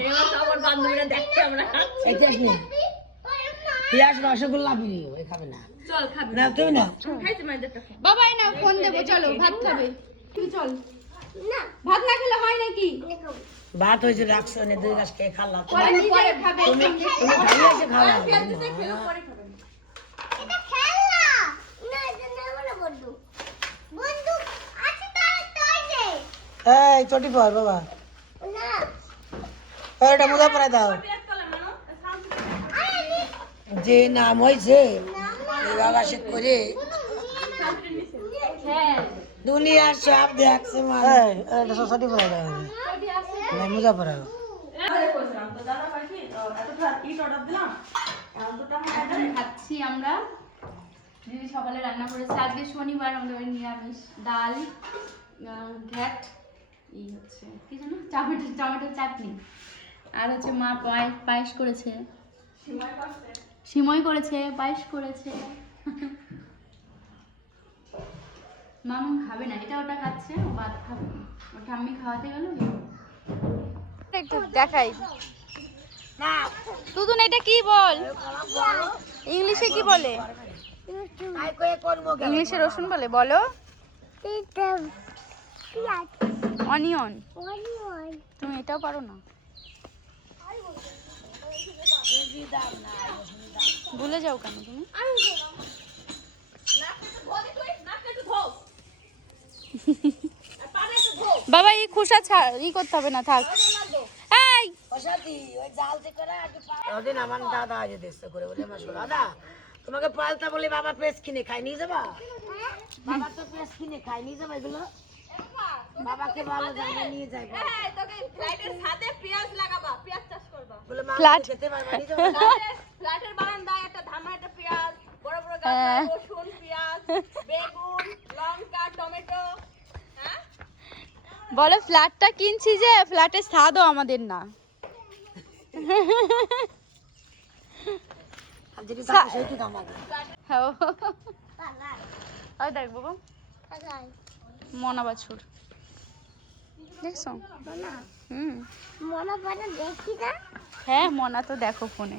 এবার তো আমার বান্ধবীরা দেখছে আমরা খাইতে আসনি পেঁয়াজ রসগোল্লা বিলি ওই খাবে না চল খাবি না তুমি না খাইতে মাইদেরটা খা বাবা এই না ফোন দেবো চলো ভাত খাবে তুই চল না ভাত না খেলে হয় নাকি ভাত হয়েছে রাখছো না দুই গাছ খেয়ে খাল্লা পরে নিজে খাবে তুমি খাইয়ে এসে খাওয়া পরে খাবেন এটা খেলনা না এটা না বন্ধু বন্ধু আছে তার তাইলে এই চটি পর বাবা না এটা মুদা পরে দাও যে নাম হয়েছে বাবা সে করে দুনিয়ার সব দেখছে মানে এটা সোসাইটি পরে দাও না মুদা পরে খাচ্ছি আমরা দিদি সকালে রান্না করেছে আজকে শনিবার আমাদের নিরামিষ ডাল ঘ্যাট এই হচ্ছে কি জানো টমেটোর চাটনি আর হচ্ছে মা পায়েস করেছে সিমই করেছে পায়েস করেছে মামা খাবে না এটা ওটা খাচ্ছে ও ভাত খাবে না ওটা আমি খাওয়াতে গেল একটু দেখাই না তুতুন এটা কি বল ইংলিশে কি বলে আই কই কোন মো গেল ইংলিশে রসুন বলে বলো এটা পিয়াজ অনিয়ন অনিয়ন তুমি এটাও পারো না ভুলে যাও কেন তুমি বাবা এই খুশা ই করতে হবে না থাক এই ওসাদি ওই জাল যে করে আগে ওদিন আমার দাদা আজ দেশে করে বলে আমার দাদা তোমাকে পালতা বলে বাবা পেস্ট কিনে খাই নিয়ে যাবা বাবা তো পেস্ট কিনে খাই নিয়ে যাবা এগুলো বাবাকে ভালো জায়গায় নিয়ে যাই হ্যাঁ তোকে ফ্ল্যাটের ছাদে পেঁয়াজ লাগাবা পেঁয়াজ চাষ করবা বলে মা ফ্ল্যাট। খেতে পারবা নিয়ে যাবা ফ্ল্যাটের বারান্দায় একটা ধামাটা পেঁয়াজ বড় বড় গাছ রসুন পেঁয়াজ বেগুন লঙ্কা টমেটো হ্যাঁ বলো ফ্ল্যাটটা কিনছি যে ফ্ল্যাটের স্বাদও আমাদের না আর যেটি থাকে সেটি আমাদের ওই দেখ বাবা মনা বাছুর দেখছো হুম মনা বানা দেখি না হ্যাঁ মনা তো দেখো ফোনে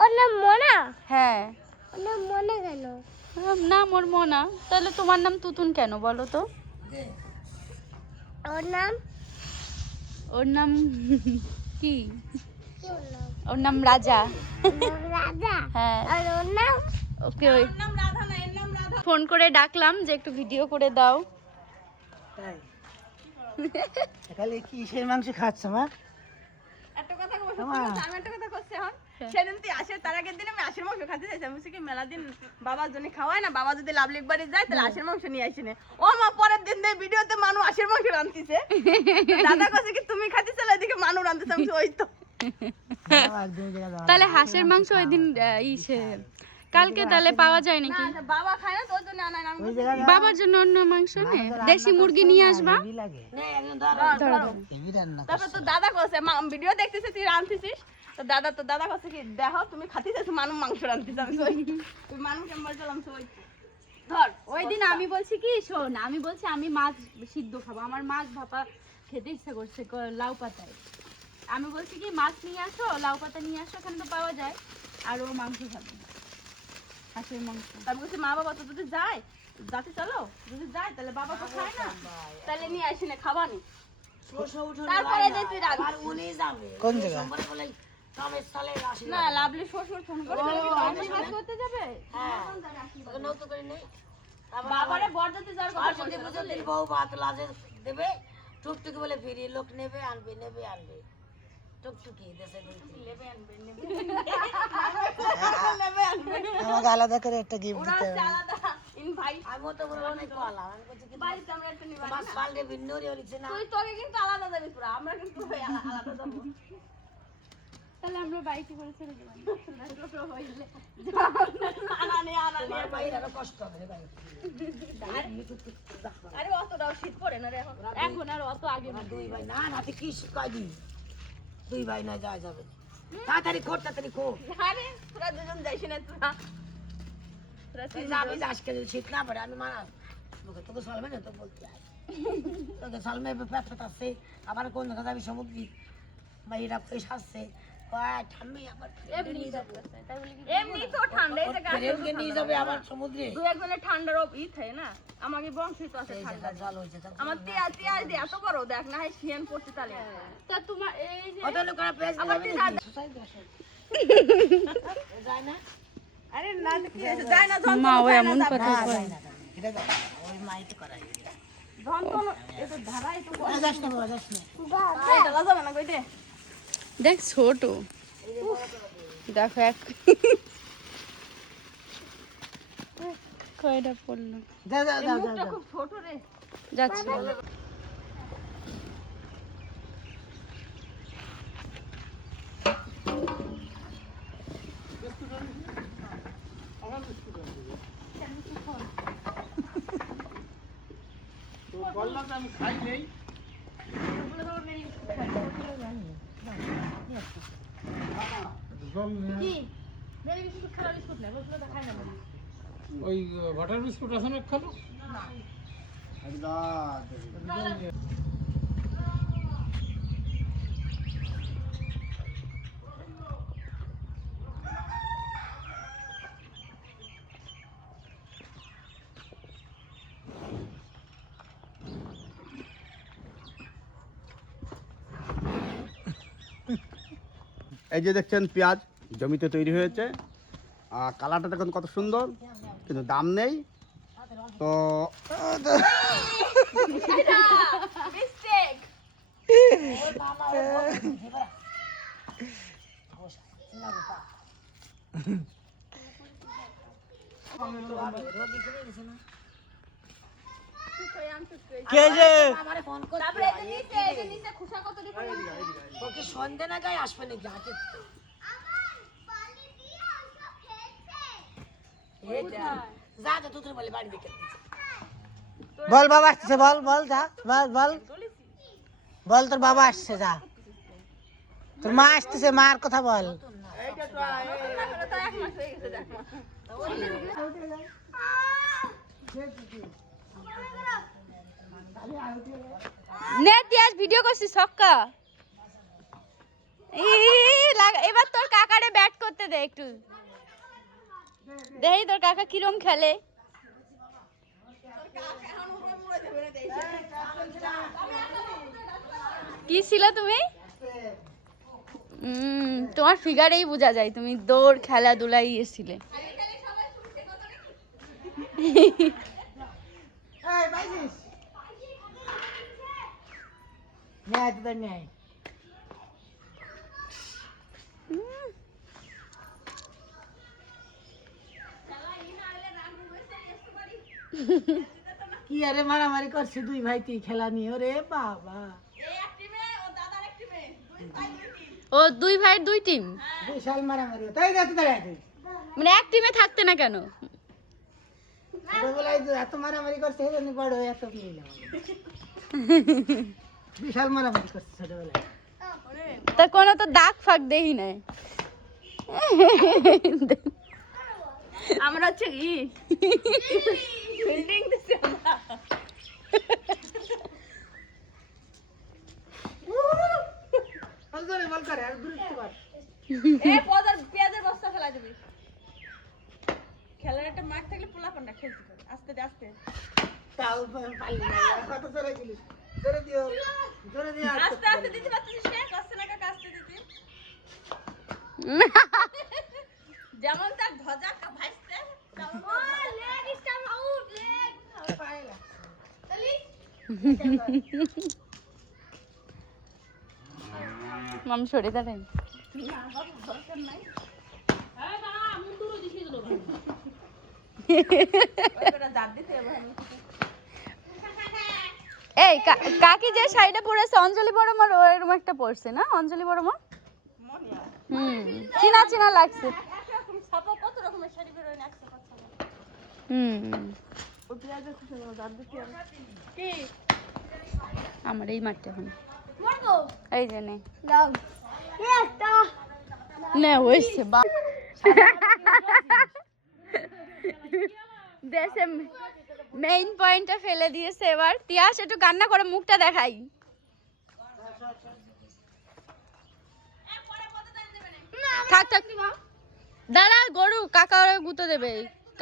ওর নাম মনা হ্যাঁ ওর নাম মনা কেন না মোর মনা তাহলে তোমার নাম তুতুন কেন বলো তো ওর নাম ওর নাম কি কি ওর নাম ওর নাম রাজা রাজা হ্যাঁ আর ওর নাম ওকে ওই নাম রাধা না এর নাম রাধা ফোন করে ডাকলাম যে একটু ভিডিও করে দাও তাই খালি কিসের মাংস খাচ্ছ মা একটা কথা বলছি আমি একটা কথা করছি এখন সেদিন তুই আসে তার আগের দিন আমি আশের মাংস খাতে চাইছি আমি বলছি কি মেলা দিন বাবার জন্য খাওয়াই না বাবা যদি লাভলিক বাড়ি যায় তাহলে আশের মাংস নিয়ে আসি না ও মা পরের দিন দিয়ে ভিডিওতে মানু আশের মাংস রান্তিছে দাদা কাছে কি তুমি খাতে চলে এদিকে মানু রান্তিছে আমি ওই তো তাহলে হাঁসের মাংস ওই দিন ইসে কালকে তাহলে পাওয়া যায় নাকি না বাবা খায় না তোর জন্য আনাই না আমি বলছি, বাবার জন্য অন্য মাংস নেই দেশি মুরগি নিয়ে আসবা লাগে তারপর তো দাদা কইছে ভিডিও দেখতেছিস তুই রান্তিছিস তো দাদা কইছে কি দেখো তুমি খাতে চাইছো মানু মাংস রান্তিছ আমি কই তুই মানু কেমন চলাম ওই ধর ওই দিন আমি বলছি কি শোন আমি বলছি আমি মাছ সিদ্ধ খাবো আমার মাছ ভাপা খেতে ইচ্ছা করছে লাউ পাতায় আমি বলছি কি মাছ নিয়ে আসো লাউ পাতা নিয়ে আসো ওখানে তো পাওয়া যায় আর ও মাংস খাবে হাঁসের মাংস আমি বলছি মা বাবা তো যদি যায় যাতে চলো যদি যায় তাহলে বাবা তো খায় না তাহলে নিয়ে আসি না খাবানি তারপরে যে তুই রাখ আর উনি যাবে কোন জায়গা সোমবার বলে কামের সালে আসি না লাভলি শ্বশুর ফোন করে মাছ করতে যাবে হ্যাঁ ওকে নৌতো করে নেই বাবারে বরযাত্রী যাওয়ার কথা সরস্বতী পুজো দিন বউ ভাত লাজে দেবে টুকটুকি বলে ফিরি লোক নেবে আনবে টুকটুকি দেশে নেবে আনবে আমাকে আলাদা করে একটা গিফট দিতে হবে আলাদা ইনভাইট আমি তো বলে অনেক পালা আমি বলছি কি বাড়িতে আমরা একটা নিবা মাস পাল্টে ভিন্ন হইছে না তুই তোকে কিন্তু আলাদা যাবি পুরো আমরা কিন্তু আলাদা যাবো তাহলে আমরা বাড়িতে করে ছেড়ে দেবো আনানে আমার ভাইয়ের আরো কষ্ট হবে রে ভাই আরে অতটাও শীত পড়ে না রে এখন এখন আর অত আগে না দুই ভাই না নাতে কি শিখাই দি দুই ভাই না যাওয়া যাবে তাড়াতাড়ি খোর আরে তোরা দুজন যাইস না তোরা যাবি আজকে যদি শীত না পড়ে আমি মানা তোকে চলবে না তো বলতে তোকে সালমে পেট আছে আবার কোন জায়গা যাবি সমুদ্রে মাইরা পয়সা আছে ঠান্ডাই আবার এমনি তো ঠান্ডা এই জায়গা ফ্রেন্ডকে নিয়ে যাবে আবার সমুদ্রে দু একজনের ঠান্ডার ই থাকে না আমাকে বংশই তো আছে ঠান্ডা জল হয়েছে আমার তিয়াজ তিয়াজ দিয়ে এত বড় দেখ না হয় শিয়ান পড়তে তালে তা তোমার এই যে কত লোক আর পেজ আবার যাবে তিয়াজ যায় না আরে না তো কি হয়েছে যায় না ধন মা ও এমন কথা কয় এটা দাও ওই মাই তো করাই ধন তো এত ধারাই তো যাস না বাবা যাস না এটা লাগাবে না কইতে দেখ ছোট দেখো এক কয়টা পড়লো যা যা যা মুখটা খুব ছোট রে যাচ্ছে ওই বাটার বিস্কুট আছে না খালো এই যে দেখছেন পেঁয়াজ জমিতে তৈরি হয়েছে আর কালারটা দেখুন কত সুন্দর কিন্তু দাম নেই তো মিস্টেক কে যে আমারে ফোন করতে তারপরে এই যে নিচে খুশা কত দিতে ওকে সন্ধ্যে না গায় আসবে নাকি হাতে পানি দিয়ে সব খেয়েছে এই যা যা তুই বলে বাড়ি দেখে বল বাবা আসছে বল বল যা বল বল বল তোর বাবা আসছে যা তোর মা আসতেছে মার কথা বল তো এক মাস হয়ে গেছে দেখ মা নে তিয়াজ ভিডিও করছিস সক্কা এবার তোর কাকারে ব্যাট করতে দে একটু দেখি তোর কাকা কিরম খেলে কি ছিল তুমি তোমার ফিগারেই বোঝা যায় তুমি দৌড় খেলাধুলাই এসেছিলে এই পাইছিস ন্যায় তোদের ন্যায় কি আরে মারামারি করছে দুই ভাই তুই খেলা নিয়ে ওরে বাবা এই এক টিমে ও দাদার এক টিমে দুই ভাই দুই টিম ও দুই ভাইয়ের দুই টিম বিশাল মারামারি তাই যা তোদের তুই মানে এক টিমে থাকতে না কেন ছোটবেলায় যে এত মারামারি করছে এই জন্য বড় হয়ে এত কি হইলাম বিশাল মারামারি করছে ছোটবেলায় তা কোনো তো দাগ ফাঁক দেই নাই আমরা হচ্ছে কি ফিল্ডিং দিছি আমরা বল করে আর দূরত্ব কর এই পদার পেঁয়াজের বস্তা ফেলা দিবি খেলার একটা মাঠ থাকলে পোলাপানটা খেলতে পারে আস্তে আস্তে তাও পাইলি না কত জোরে গেলিস জোরে দিও আস্তে আস্তে দিতে পারছিস না কষ্ট না কাকা আস্তে দিতে যেমন তার ধ্বজা ভাসতে তেমন লেগ স্টাম্প আউট লেগ পাইলা চলি মাম সরে দাঁড়াই এই কাকি যে শাড়িটা পরেছে অঞ্জলি বড়মার ওরকম একটা পরছে না অঞ্জলি বড়মা চিনা চিনা লাগছে ছাপা কত রকমের শাড়ি বের হয় না একসাথে ও পেঁয়াজের খুশি না দাঁত দিতে কি আমার এই মাঠটা এখন মারবো এই যে নে দাও একটা না হইছে বা দেশে মেইন পয়েন্টটা ফেলে দিয়েছে এবার। তিয়াস একটু কান্না করে মুখটা দেখাই। থাক থাক, দাঁড়া, গরু কাকা গুঁতো দেবে।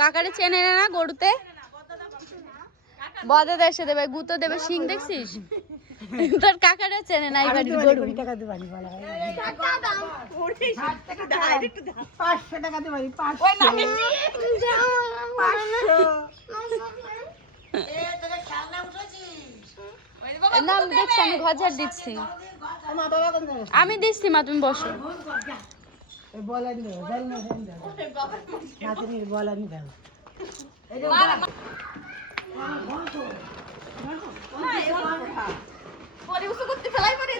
কাকারে চেনে না গরুতে, বদাদা এসে দেবে, গুঁতো দেবে, শিং দেখছিস? তোর কাকারে চেনে না এই বাড়ির গরু। টাকা দিতে পারি বলা হয়। ওরে, 60 টাকা দাও, আরেকটু দাও। 500 টাকা দিতে পারি, 500। ওই নাকি এ তোকে খেলনা উঠেছিস? ওই বাবা না আমি দেখছি, আমি ঘর ঝাড় দিচ্ছি। মা বাবা কোন জায়গায়? আমি দিচ্ছি মা, তুমি বসো। এই বল আনি দাও, বল না ফোন দাও। নাতিনির বল আনি দাও। এই যে পরে উসু করতে ফেলাই পরে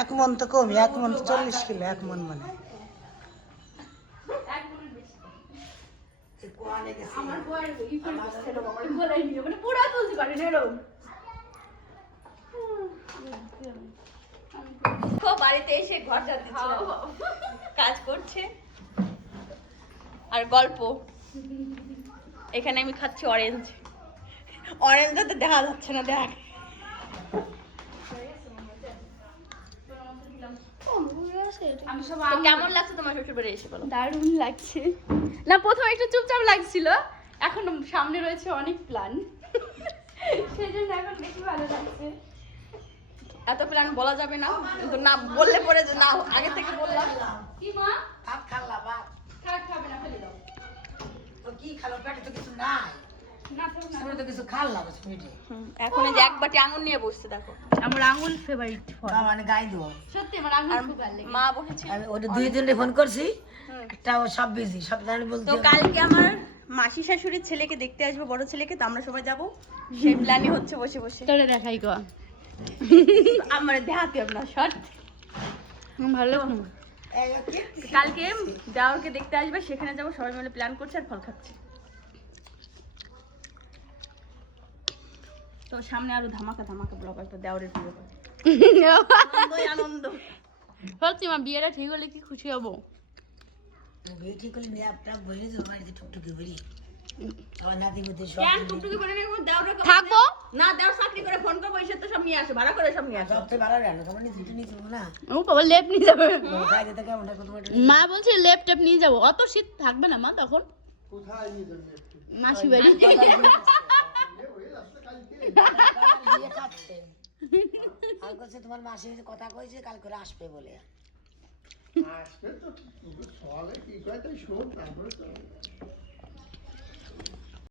এক মন তো কম, এক মন তো 40 কিলো, এক মন মানে। বাড়িতে এসে ঘর ঝাড় দিচ্ছিল, কাজ করছে আর গল্প। এখানে আমি খাচ্ছি অরেঞ্জ, অরেঞ্জটা তো দেখা যাচ্ছে না, দেখ। আমি সব তো কেমন লাগছে তোমার শ্বশুর বাড়ি এসে বলো? দারুণ লাগছে। না প্রথমে একটু চুপচাপ লাগছিল, এখন সামনে রয়েছে অনেক প্ল্যান, সেই জন্য এখন বেশি ভালো লাগছে। এত প্ল্যান বলা যাবে না, কিন্তু না বললে পরে যে না আগে থেকে বললাম। কি মা? ভাত খাল্লা ভাত। খাট খাবে না, ফেলে দাও। তো কি খালো? পেটে তো কিছু নাই। না থাক না। তুমি তো কিছু খাল্লা বস পেটে। এখন এই যে এক বাটি আঙুর নিয়ে বসছে, দেখো। আমার আঙ্গুল ফেভারিট ফল। মানে গাই দেবো। সত্যি আমার আঙ্গুল খুব ভালো লাগে। মা বসেছে। আমি ওটা 2-3টে ফোন করছি, একটা ও সব বিজি, সব জানি বলতে। তো কালকে আমার মাসি শাশুড়ির ছেলেকে দেখতে আসবো, বড় ছেলেকে, তো আমরা সবাই যাবো, সেই প্ল্যানই হচ্ছে বসে বসে। তোরে দেখাই গো। আমার দেখাতে আপনার শর্ট। ভালো। কালকে দেওরকে দেখতে আসবে, সেখানে যাবো, সবাই মিলে প্ল্যান করছে আর ফল খাচ্ছে। তো সামনে আরো ধামাকা ধামাকা ব্লগ একটা দেওরের বিয়ে হবে। আনন্দই আনন্দ। সত্যি মা, বিয়েটা ঠিক হলে কি খুশি হব। বিয়ে ঠিক করলে নিয়ে আপনার বলে দেবো বাড়িতে টুকটুকি বেরি। আমার নাতি মধ্যে সব কেন টুকটুকি বলে নেবো? দেওরে থাকবো না, দেওর চাকরি করে ফোন করবো, এসে তো সব নিয়ে আসে, ভাড়া করে সব নিয়ে আসে। সবচেয়ে ভালো রান্না তোমার নিয়ে ছুটি নিয়ে চলবো না। ও বাবা, লেপ নিয়ে যাবে। খাই দিতে কেমন থাকে তোমার? মা বলছে লেপ টেপ নিয়ে যাবো, অত শীত থাকবে না মা তখন। মাসি বাড়ি। বিয়ে খাচ্ছে। আর বলছে তোমার মাসি কথা কইছে কাল করে আসবে বলে। আসবে তো, সকালে কি কয় তাই শোন, তারপরে তো